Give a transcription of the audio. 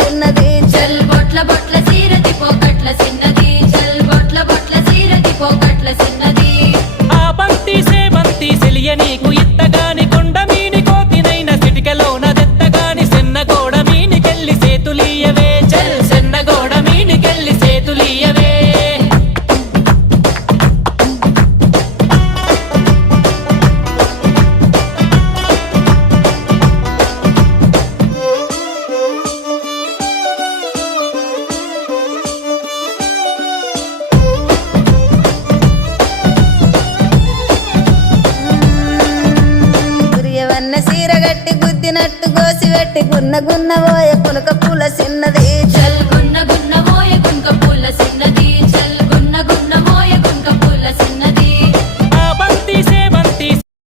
చిన్నది చల్ బొట్ల బొట్ల సీరది పోకట్ల చిన్నది చల్ బొట్ల బొట్ల సీరది పోకట్ల చిన్నది ఆ బంతి సేబంతి సెలియ నీకు ఇత్తగాని కొండ మీని కోతినైన సిటికలోన దెత్తగాని సెన్నగోడ మీనికెళ్ళి సేతులీయవే చల్ సెన్నగోడ మీనికెళ్ళి సేతులీయవే గురియవన్న సీర గట్టి గుద్దినట్టు గోసి పెట్టి గున్న గున్న పోయే పులక పూల చిన్నది చల్